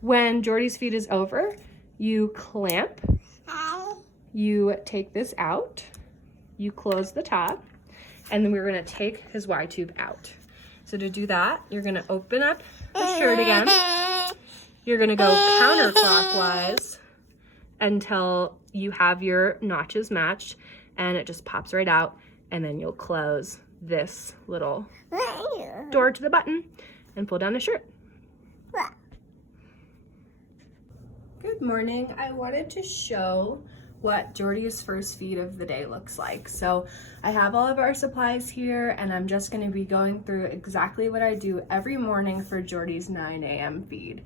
When Jordy's feed is over, you clamp, you take this out, you close the top, and then we're gonna take his Y tube out. So to do that, you're gonna open up the shirt again. You're gonna go counterclockwise until you have your notches matched, and it just pops right out, and then you'll close this little door to the button and pull down the shirt. Good morning. I wanted to show what Jordy's first feed of the day looks like. So I have all of our supplies here, and I'm just going to be going through exactly what I do every morning for Jordy's 9 a.m. feed.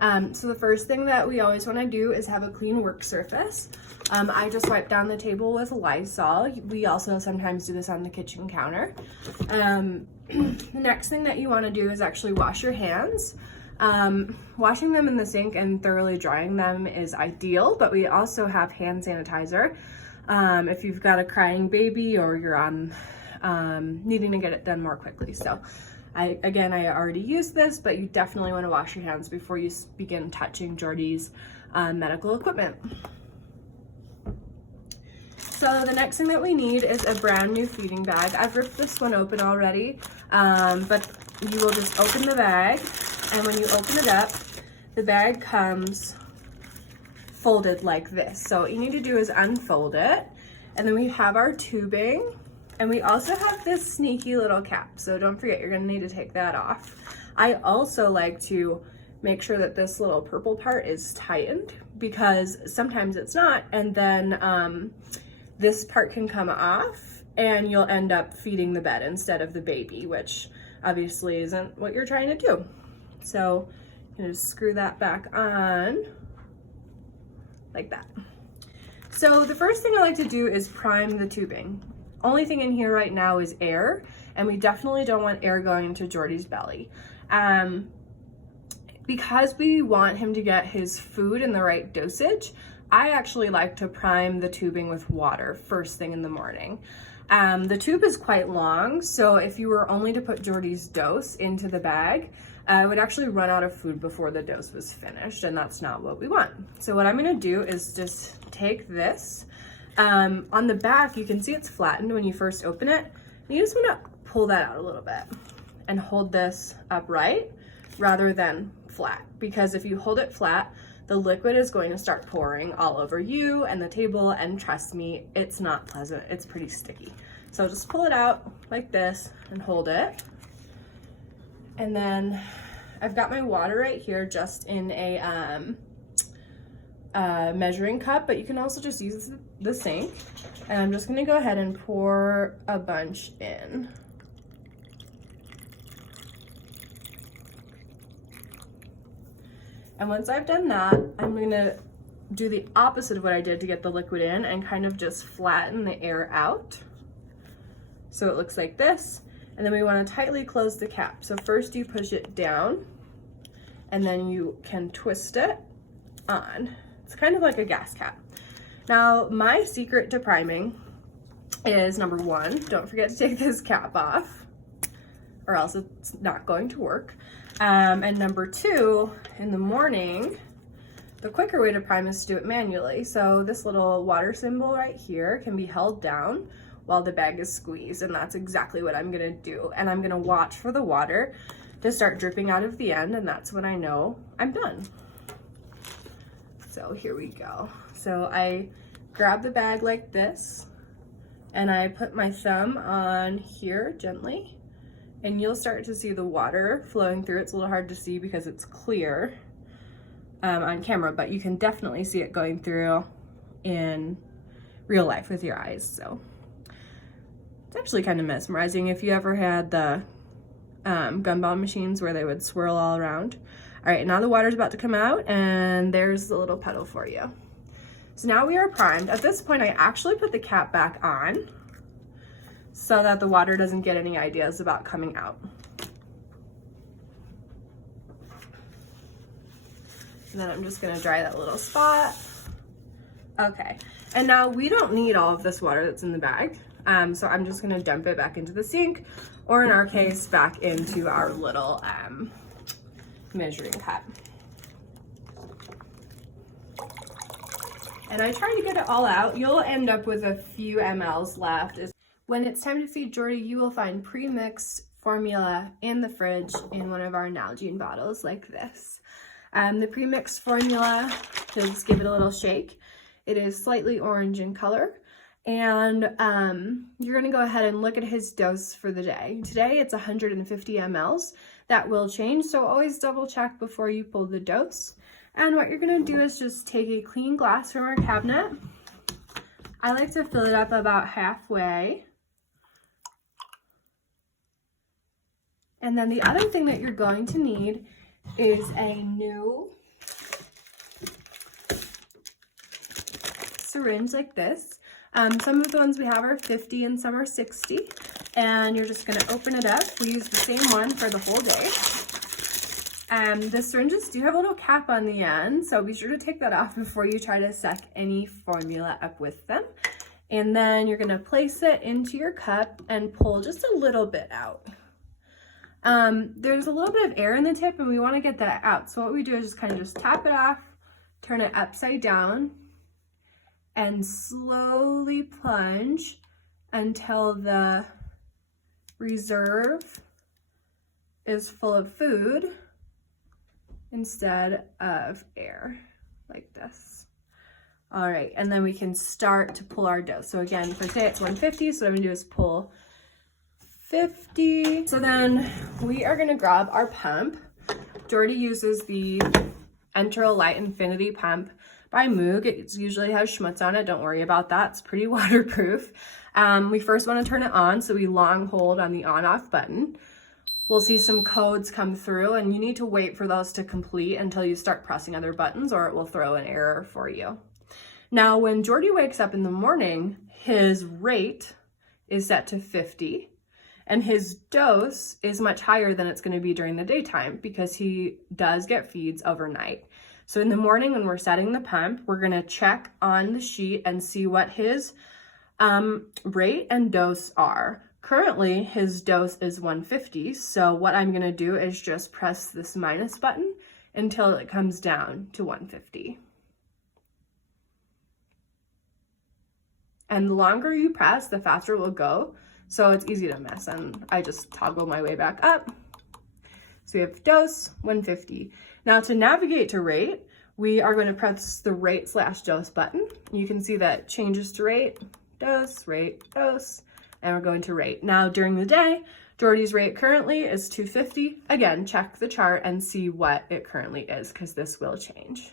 So the first thing that we always want to do is have a clean work surface. I just wipe down the table with Lysol. We also sometimes do this on the kitchen counter. The next thing that you want to do is actually wash your hands. Washing them in the sink and thoroughly drying them is ideal, but we also have hand sanitizer if you've got a crying baby or you're on needing to get it done more quickly. So I already used this, but you definitely want to wash your hands before you begin touching Jordy's medical equipment. So the next thing that we need is a brand new feeding bag. I've ripped this one open already, but you will just open the bag, and when you open it up, the bag comes folded like this. So what you need to do is unfold it, and then we have our tubing, and we also have this sneaky little cap. So don't forget, you're gonna need to take that off. I also like to make sure that this little purple part is tightened, because sometimes it's not, and then this part can come off and you'll end up feeding the bed instead of the baby, which obviously isn't what you're trying to do. So I'm gonna screw that back on like that. So the first thing I like to do is prime the tubing. Only thing in here right now is air, and we definitely don't want air going into Jordy's belly. Because we want him to get his food in the right dosage, I actually like to prime the tubing with water first thing in the morning. The tube is quite long, so if you were only to put Jordy's dose into the bag, it would actually run out of food before the dose was finished, and that's not what we want. So what I'm gonna do is just take this. On the back, you can see it's flattened when you first open it. You just wanna pull that out a little bit and hold this upright rather than flat, because if you hold it flat, the liquid is going to start pouring all over you and the table, and trust me, it's not pleasant. It's pretty sticky. So just pull it out like this and hold it. And then I've got my water right here just in a measuring cup, but you can also just use the sink. And I'm just gonna go ahead and pour a bunch in. And once I've done that, I'm gonna do the opposite of what I did to get the liquid in and kind of just flatten the air out. So it looks like this. And then we wanna tightly close the cap. So first you push it down, and then you can twist it on. It's kind of like a gas cap. Now, my secret to priming is, number one, don't forget to take this cap off, or else it's not going to work. And number two, in the morning, the quicker way to prime is to do it manually. So this little water symbol right here can be held down while the bag is squeezed, and that's exactly what I'm gonna do. And I'm gonna watch for the water to start dripping out of the end, and that's when I know I'm done. So here we go. So I grab the bag like this, and I put my thumb on here gently, and you'll start to see the water flowing through. It's a little hard to see because it's clear on camera, but you can definitely see it going through in real life with your eyes. So it's actually kind of mesmerizing. If you ever had the gumball machines where they would swirl all around. All right, now the water's about to come out, and there's the little pedal for you. So now we are primed. At this point, I actually put the cap back on so that the water doesn't get any ideas about coming out. And then I'm just gonna dry that little spot. Okay, and now we don't need all of this water that's in the bag. So I'm just gonna dump it back into the sink, or in our case, back into our little measuring cup. And I try to get it all out. You'll end up with a few mLs left. When it's time to feed Jordy, you will find pre-mixed formula in the fridge in one of our Nalgene bottles like this. The pre-mixed formula, just give it a little shake. It is slightly orange in color. And you're gonna go ahead and look at his dose for the day. Today it's 150 mLs. That will change, so always double check before you pull the dose. And what you're gonna do is just take a clean glass from our cabinet. I like to fill it up about halfway. And then the other thing that you're going to need is a new syringe like this. Some of the ones we have are 50 and some are 60. And you're just gonna open it up. We use the same one for the whole day. The syringes do have a little cap on the end, so be sure to take that off before you try to suck any formula up with them. And then you're gonna place it into your cup and pull just a little bit out. There's a little bit of air in the tip and we wanna get that out. So what we do is just kind of just tap it off, turn it upside down, and slowly plunge until the reserve is full of food instead of air, like this. All right, and then we can start to pull our dose. So again, for today it's 150, so what I'm gonna do is pull 50. So then we are gonna grab our pump. Jordy uses the Enteral Lite Infinity pump by Moog. It usually has schmutz on it, don't worry about that, it's pretty waterproof. We first wanna turn it on, so we long hold on the on-off button. We'll see some codes come through and you need to wait for those to complete until you start pressing other buttons or it will throw an error for you. Now, when Jordy wakes up in the morning, his rate is set to 50 and his dose is much higher than it's gonna be during the daytime because he does get feeds overnight. So in the morning when we're setting the pump, we're gonna check on the sheet and see what his rate and dose are. Currently, his dose is 150, so what I'm gonna do is just press this minus button until it comes down to 150. And the longer you press, the faster it will go, so it's easy to miss, and I just toggle my way back up. So we have dose, 150. Now to navigate to rate, we are going to press the rate/dose button. You can see that changes to rate, dose, and we're going to rate. Now during the day, Jordy's rate currently is 250. Again, check the chart and see what it currently is because this will change.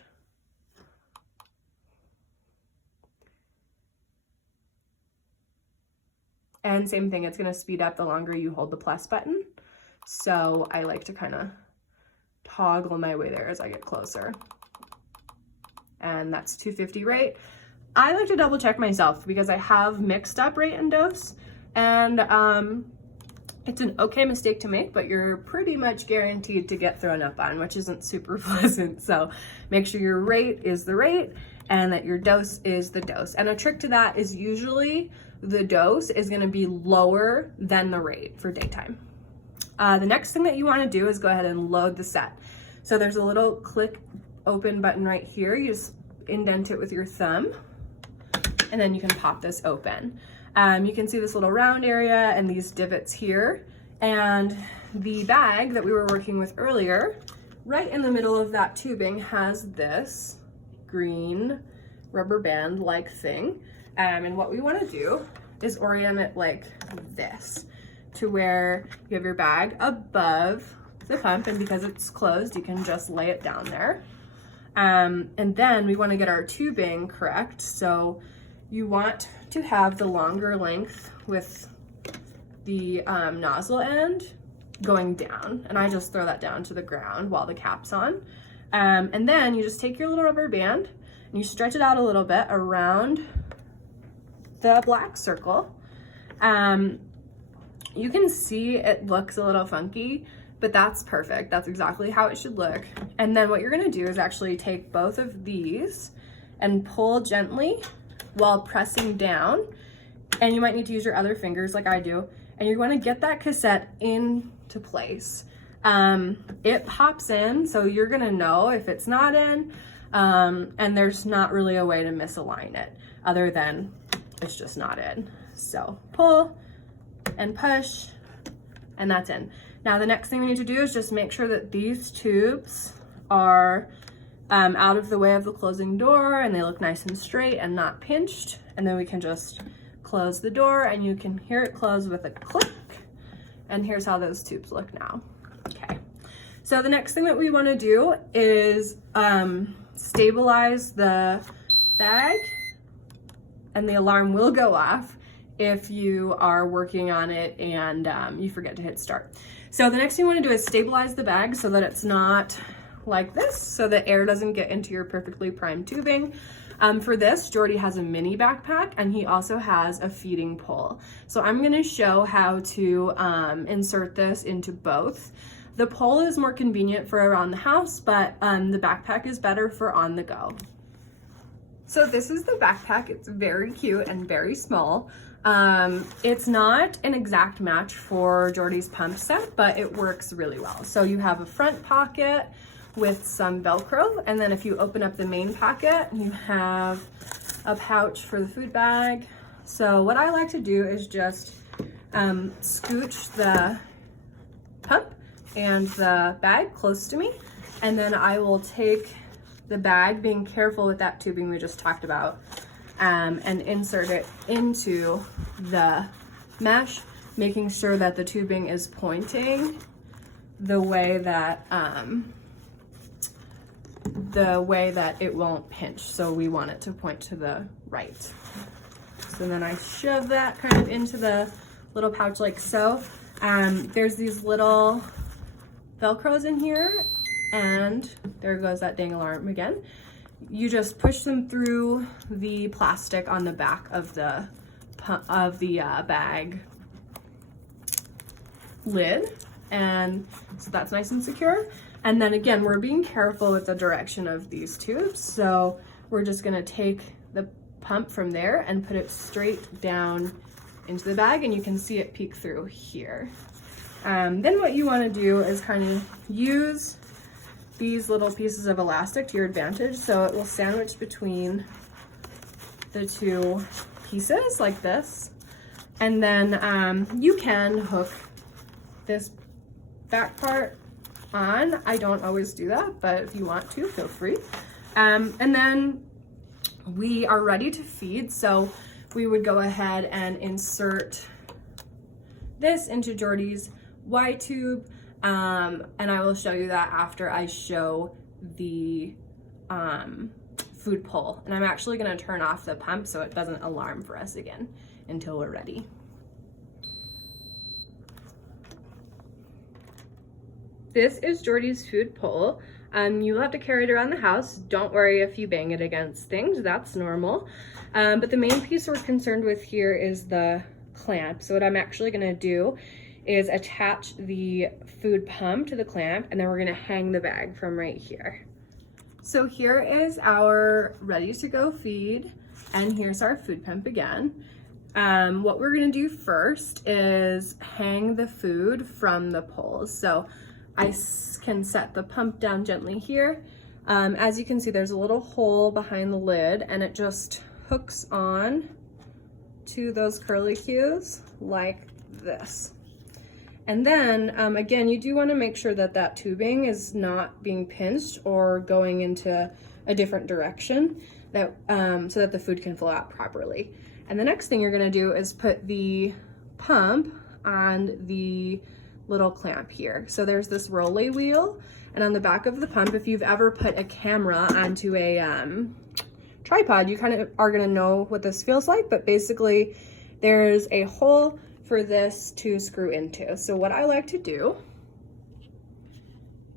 And same thing, it's gonna speed up the longer you hold the plus button. So I like to kind of toggle my way there as I get closer. And that's 250 rate. I like to double check myself because I have mixed up rate and dose. And it's an okay mistake to make, but you're pretty much guaranteed to get thrown up on, which isn't super pleasant. So make sure your rate is the rate and that your dose is the dose. And a trick to that is usually the dose is gonna be lower than the rate for daytime. The next thing that you wanna do is go ahead and load the set. So there's a little click open button right here. You just indent it with your thumb and then you can pop this open. You can see this little round area and these divots here. And the bag that we were working with earlier, right in the middle of that tubing has this green rubber band like thing. And what we want to do is orient it like this to where you have your bag above the pump, and because it's closed, you can just lay it down there. And then we want to get our tubing correct. So you want to have the longer length with the nozzle end going down, and I just throw that down to the ground while the cap's on. And then you just take your little rubber band and you stretch it out a little bit around the black circle. You can see it looks a little funky, but that's perfect. That's exactly how it should look. And then what you're gonna do is actually take both of these and pull gently while pressing down. And you might need to use your other fingers like I do. And you're gonna get that cassette into place. It pops in, so you're gonna know if it's not in. and there's not really a way to misalign it other than it's just not in. So pull and push, and that's in. Now the next thing we need to do is just make sure that these tubes are out of the way of the closing door and they look nice and straight and not pinched. And then we can just close the door and you can hear it close with a click. And here's how those tubes look now. Okay, so the next thing that we want to do is stabilize the bag, and the alarm will go off if you are working on it and you forget to hit start. So the next thing you want to do is stabilize the bag so that it's not like this, so that air doesn't get into your perfectly primed tubing. For this, Jordy has a mini backpack and he also has a feeding pole. So I'm going to show how to insert this into both. The pole is more convenient for around the house, but the backpack is better for on the go. So this is the backpack. It's very cute and very small. It's not an exact match for Jordy's pump set, but it works really well. So you have a front pocket with some Velcro, and then if you open up the main pocket, you have a pouch for the food bag. So what I like to do is just scooch the pump and the bag close to me, and then I will take the bag, being careful with that tubing we just talked about, and insert it into the mesh, making sure that the tubing is pointing the way that it won't pinch. So we want it to point to the right. So then I shove that kind of into the little pouch like so. There's these little Velcros in here, and there goes that dang alarm again. You just push them through the plastic on the back of the bag lid, and so that's nice and secure. And then again, we're being careful with the direction of these tubes, so we're just gonna take the pump from there and put it straight down into the bag, and you can see it peek through here. Then what you want to do is kind of use these little pieces of elastic to your advantage, so it will sandwich between the two pieces like this. And then you can hook this back part on. I don't always do that, but if you want to, feel free. And then we are ready to feed, so we would go ahead and insert this into Jordy's Y tube, and I will show you that after I show the food pole. And I'm actually going to turn off the pump so it doesn't alarm for us again until we're ready. This is Jordy's food pole. You'll have to carry it around the house. Don't worry if you bang it against things, that's normal. But the main piece we're concerned with here is the clamp. So what I'm actually gonna do is attach the food pump to the clamp, and then we're gonna hang the bag from right here. So here is our ready to go feed, and here's our food pump again. What we're gonna do first is hang the food from the poles. So I can set the pump down gently here. As you can see, there's a little hole behind the lid, and it just hooks on to those curlicues like this. And then again, you do want to make sure that that tubing is not being pinched or going into a different direction, that so that the food can flow out properly. And the next thing you're going to do is put the pump on the little clamp here. So there's this rolly wheel, and on the back of the pump, if you've ever put a camera onto a tripod, you kind of are going to know what this feels like, but basically there's a hole for this to screw into. So what I like to do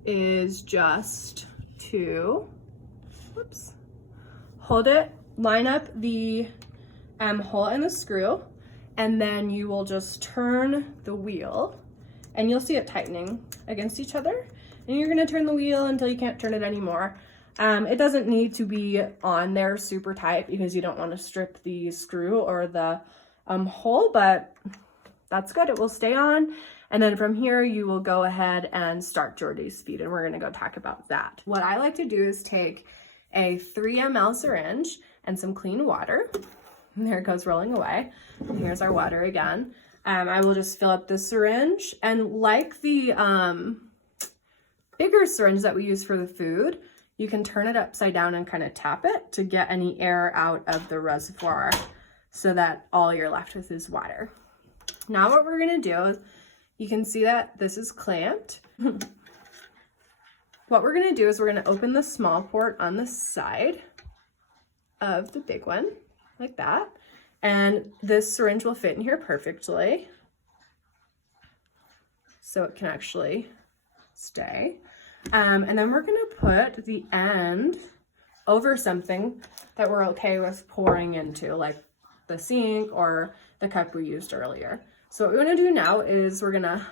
is just to, hold it, line up the hole in the screw, and then you will just turn the wheel, and you'll see it tightening against each other. And you're gonna turn the wheel until you can't turn it anymore. It doesn't need to be on there super tight because you don't want to strip the screw or the hole, but that's good, it will stay on. And then from here, you will go ahead and start Jordy's feed, and we're gonna go talk about that. What I like to do is take a 3 ml syringe and some clean water. And there it goes rolling away. And here's our water again. I will just fill up the syringe, and like the bigger syringe that we use for the food, you can turn it upside down and kind of tap it to get any air out of the reservoir so that all you're left with is water. Now what we're gonna do is, you can see that this is clamped. What we're gonna do is we're gonna open the small port on the side of the big one, like that. And this syringe will fit in here perfectly. So it can actually stay. And then we're gonna put the end over something that we're okay with pouring into, like the sink or the cup we used earlier. So what we're gonna do now is we're gonna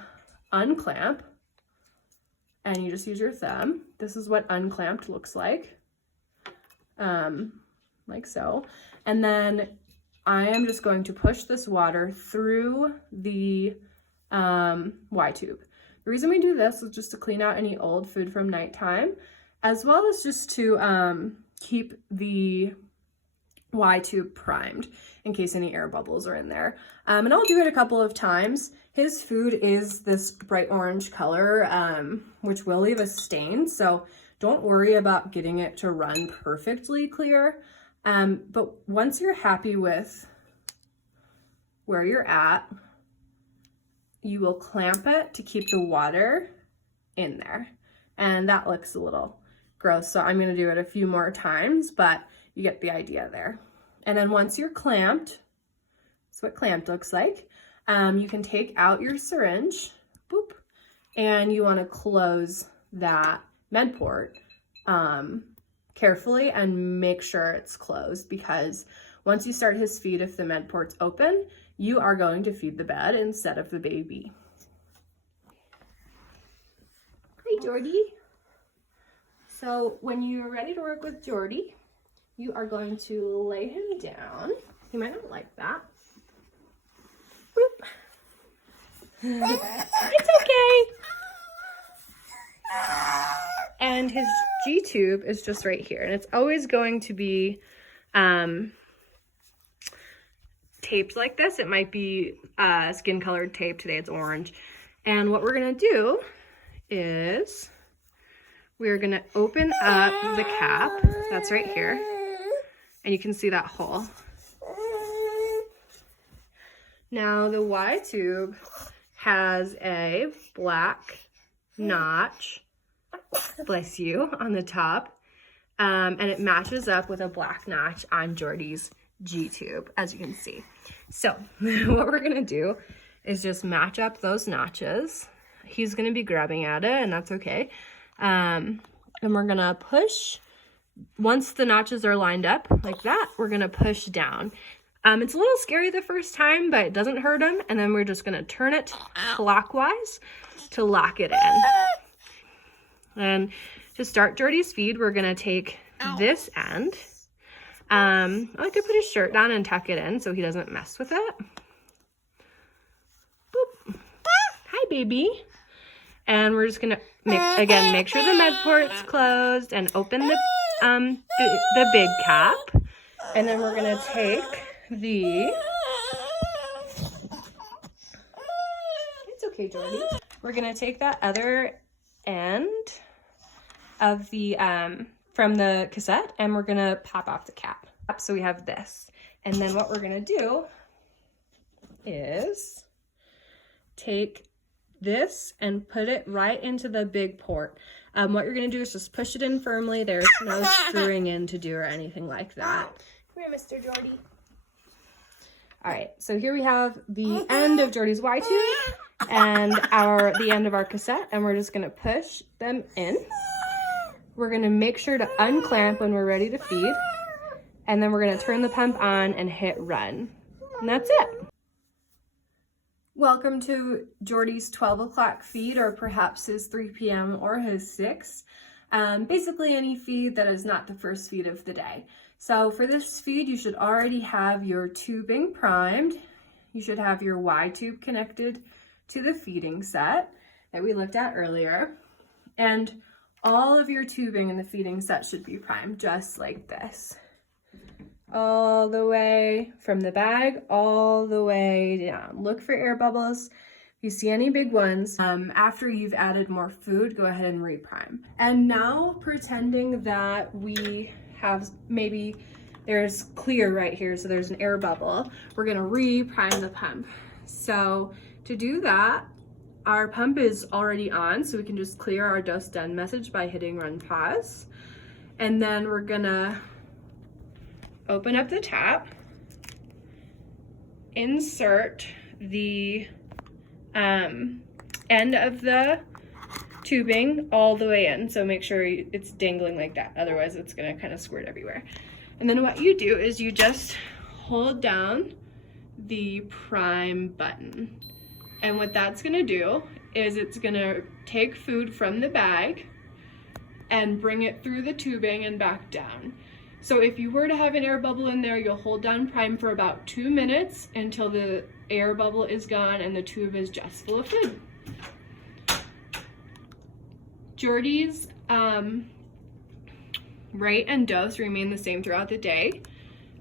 unclamp, and you just use your thumb. This is what unclamped looks like so. And then I am just going to push this water through the Y tube. The reason we do this is just to clean out any old food from nighttime, as well as just to keep the Y tube primed in case any air bubbles are in there. And I'll do it a couple of times. His food is this bright orange color, which will leave a stain, so don't worry about getting it to run perfectly clear. But once you're happy with where you're at, you will clamp it to keep the water in there. And that looks a little gross, so I'm gonna do it a few more times, but you get the idea there. And then once you're clamped, that's what clamped looks like. You can take out your syringe, boop, and you wanna close that med port carefully and make sure it's closed, because once you start his feed, if the med port's open, you are going to feed the bed instead of the baby. Hi, Jordy. So when you're ready to work with Jordy, you are going to lay him down. He might not like that. Boop. It's okay. And his G-tube is just right here, and it's always going to be taped like this. It might be skin colored tape. Today it's orange. And what we're gonna do is we're gonna open up the cap. That's right here. And you can see that hole. Now the Y tube has a black notch, bless you, on the top. And it matches up with a black notch on Jordy's G-tube, as you can see. So what we're gonna do is just match up those notches. He's gonna be grabbing at it, and that's okay. And we're gonna push. Once the notches are lined up like that, we're gonna push down. It's a little scary the first time, but it doesn't hurt him. And then we're just gonna turn it clockwise to lock it in. And to start Jordy's feed, we're gonna take this end. I like to put his shirt down and tuck it in so he doesn't mess with it. Boop. Hi, baby. And we're just gonna make sure the med port's closed and open the big cap. And then we're gonna take it's okay, Jordy. We're gonna take that other end of the from the cassette, and we're gonna pop off the cap. So we have this, and then what we're gonna do is take this and put it right into the big port. What you're gonna do is just push it in firmly. There's no screwing in to do or anything like that. Come here, Mr. Jordy. All right, so here we have the end of Jordy's Y tube and the end of our cassette, and we're just gonna push them in. We're gonna make sure to unclamp when we're ready to feed, and then we're gonna turn the pump on and hit run. And that's it. Welcome to Jordy's 12 o'clock feed, or perhaps his 3 p.m. or his 6. Basically any feed that is not the first feed of the day. So for this feed, you should already have your tubing primed. You should have your Y tube connected to the feeding set that we looked at earlier. And all of your tubing in the feeding set should be primed just like this. All the way from the bag, all the way down. Look for air bubbles. If you see any big ones, after you've added more food, go ahead and reprime. And now pretending that we have maybe there's clear right here, so there's an air bubble. We're gonna reprime the pump. So to do that, our pump is already on, so we can just clear our dose done message by hitting run pause. And then we're gonna open up the tap, insert the end of the tubing all the way in. So make sure it's dangling like that, otherwise it's gonna kind of squirt everywhere. And then what you do is you just hold down the prime button. And what that's gonna do is it's gonna take food from the bag and bring it through the tubing and back down. So if you were to have an air bubble in there, you'll hold down prime for about 2 minutes until the air bubble is gone and the tube is just full of food. Jordy's rate and dose remain the same throughout the day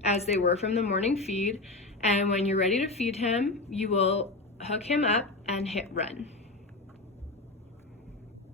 as they were from the morning feed. And when you're ready to feed him, you will hook him up and hit run.